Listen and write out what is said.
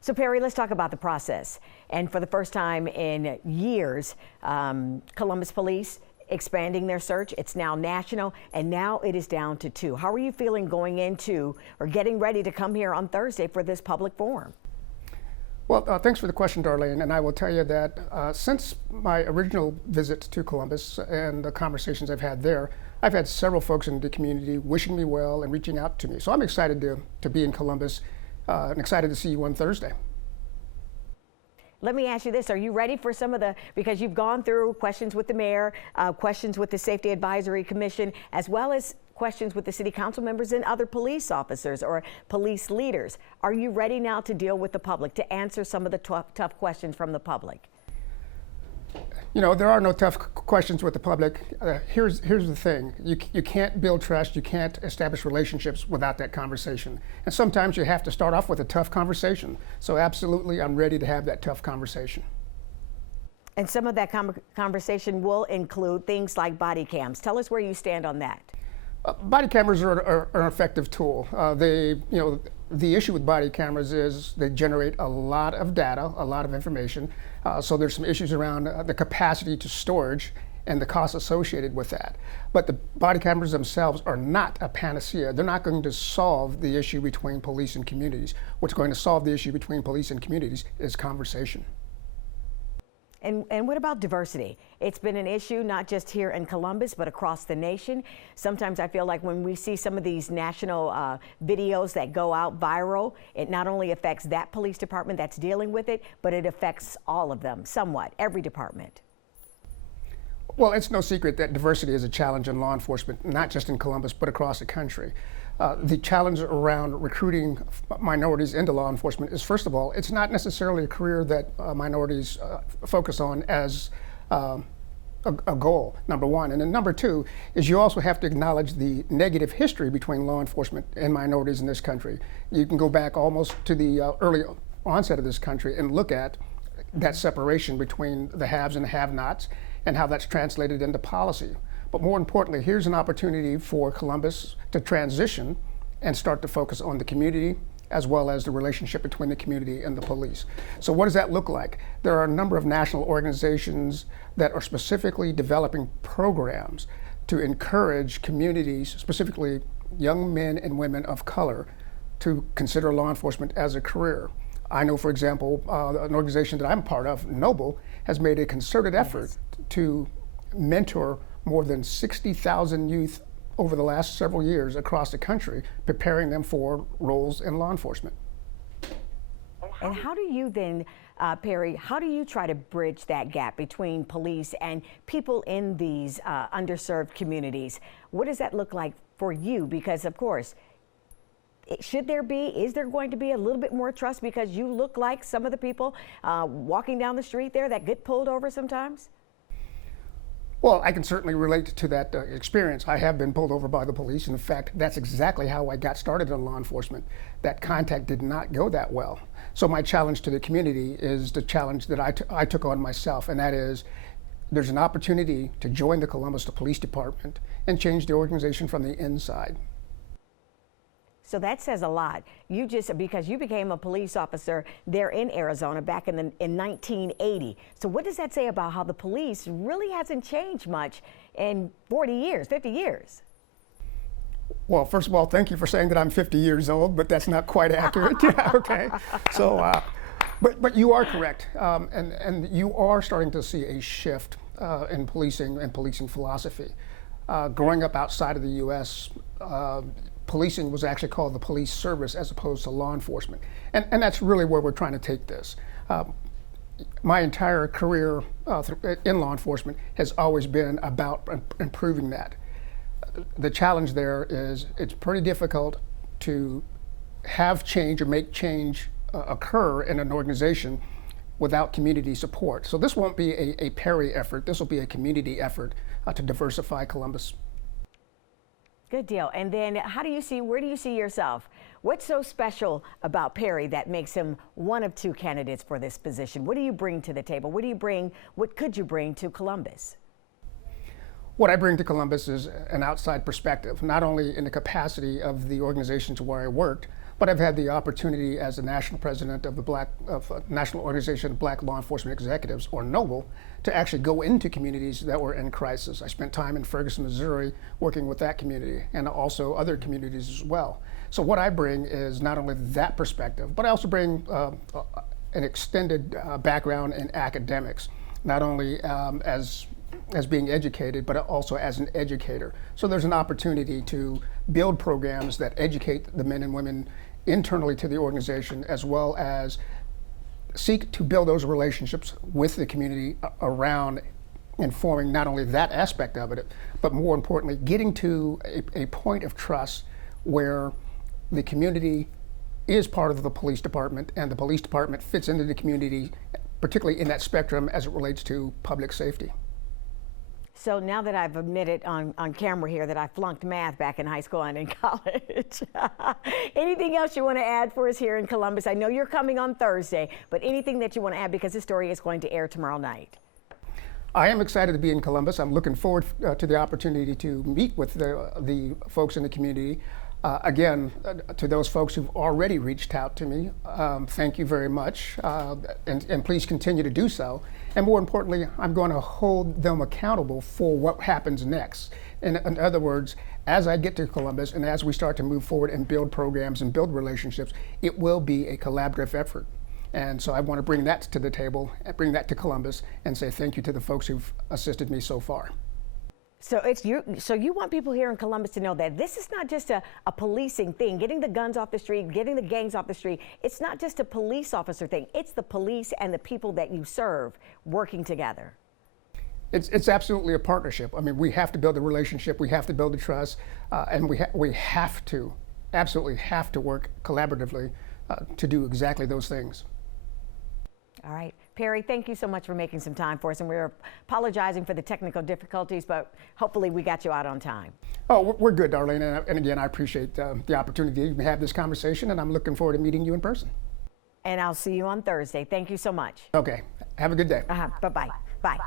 So Perry, let's talk about the process. And for the first time in years, Columbus Police expanding their search. It's now national, and now it is down to 2. How are you feeling going into or getting ready to come here on Thursday for this public forum? Well, thanks for the question, Darlene. And I will tell you that since my original visit to Columbus and the conversations I've had there, I've had several folks in the community wishing me well and reaching out to me. So I'm excited to be in Columbus and excited to see you on Thursday. Let me ask you this. Are you ready for some of because you've gone through questions with the mayor, questions with the Safety Advisory Commission, as well as questions with the city council members and other police officers or police leaders. Are you ready now to deal with the public, to answer some of the tough questions from the public? You know, there are no tough questions with the public. Here's the thing. You can't build trust, you can't establish relationships without that conversation. And sometimes you have to start off with a tough conversation. So absolutely, I'm ready to have that tough conversation. And some of that conversation will include things like body cams. Tell us where you stand on that. Body cameras are an effective tool. The issue with body cameras is they generate a lot of data, a lot of information. So there's some issues around the capacity to storage and the costs associated with that. But the body cameras themselves are not a panacea. They're not going to solve the issue between police and communities. What's going to solve the issue between police and communities is conversation. And what about diversity? It's been an issue not just here in Columbus, but across the nation. Sometimes I feel like when we see some of these national videos that go out viral, it not only affects that police department that's dealing with it, but it affects all of them somewhat, every department. Well, it's no secret that diversity is a challenge in law enforcement, not just in Columbus, but across the country. The challenge around recruiting minorities into law enforcement is, first of all, it's not necessarily a career that minorities focus on as a goal, number one. And then number two is you also have to acknowledge the negative history between law enforcement and minorities in this country. You can go back almost to the early onset of this country and look at that separation between the haves and the have-nots and how that's translated into policy. But more importantly, here's an opportunity for Columbus to transition and start to focus on the community as well as the relationship between the community and the police. So what does that look like? There are a number of national organizations that are specifically developing programs to encourage communities, specifically young men and women of color, to consider law enforcement as a career. I know, for example, an organization that I'm part of, Noble, has made a concerted effort to mentor more than 60,000 youth over the last several years across the country, preparing them for roles in law enforcement. And how do you then, Perry, how do you try to bridge that gap between police and people in these underserved communities? What does that look like for you? Because, of course, is there going to be a little bit more trust because you look like some of the people walking down the street there that get pulled over sometimes? Well, I can certainly relate to that experience. I have been pulled over by the police. And in fact, that's exactly how I got started in law enforcement. That contact did not go that well. So my challenge to the community is the challenge that I took on myself, and that is there's an opportunity to join the Columbus Police Department and change the organization from the inside. So that says a lot. Because you became a police officer there in Arizona back in 1980. So what does that say about how the police really hasn't changed much in 40 years, 50 years? Well, first of all, thank you for saying that I'm 50 years old, but that's not quite accurate. Yeah, okay. So, but you are correct. And you are starting to see a shift in policing and policing philosophy. Growing up outside of the U.S., policing was actually called the police service as opposed to law enforcement. And that's really where we're trying to take this. My entire career in law enforcement has always been about improving that. The challenge there is it's pretty difficult to have change or make change occur in an organization without community support. So this won't be a Perry effort, this will be a community effort to diversify Columbus. Good deal. And then where do you see yourself? What's so special about Perry that makes him one of 2 candidates for this position? What do you bring to the table? What could you bring to Columbus? What I bring to Columbus is an outside perspective, not only in the capacity of the organizations where I worked, but I've had the opportunity as the national president of the National Organization of Black Law Enforcement Executives, or NOBLE, to actually go into communities that were in crisis. I spent time in Ferguson, Missouri, working with that community and also other communities as well. So what I bring is not only that perspective, but I also bring an extended background in academics, not only as being educated, but also as an educator. So there's an opportunity to build programs that educate the men and women internally to the organization, as well as seek to build those relationships with the community around informing not only that aspect of it, but more importantly, getting to a point of trust where the community is part of the police department and the police department fits into the community, particularly in that spectrum as it relates to public safety. So now that I've admitted on camera here that I flunked math back in high school and in college, anything else you want to add for us here in Columbus? I know you're coming on Thursday, but anything that you want to add, because this story is going to air tomorrow night. I am excited to be in Columbus. I'm looking forward to the opportunity to meet with the folks in the community. Again, to those folks who've already reached out to me, thank you very much, and please continue to do so. And more importantly, I'm going to hold them accountable for what happens next. In other words, as I get to Columbus and as we start to move forward and build programs and build relationships, it will be a collaborative effort. And so I want to bring that to the table, bring that to Columbus, and say thank you to the folks who've assisted me so far. So it's you. So you want people here in Columbus to know that this is not just a policing thing, getting the guns off the street, getting the gangs off the street. It's not just a police officer thing. It's the police and the people that you serve working together. It's absolutely a partnership. I mean, we have to build a relationship. We have to build a trust, and we have to, absolutely have to work collaboratively to do exactly those things. All right. Perry, thank you so much for making some time for us, and we're apologizing for the technical difficulties, but hopefully we got you out on time. Oh, we're good, Darlene, and again, I appreciate the opportunity to have this conversation, and I'm looking forward to meeting you in person. And I'll see you on Thursday. Thank you so much. Okay. Have a good day. Bye-bye. Bye.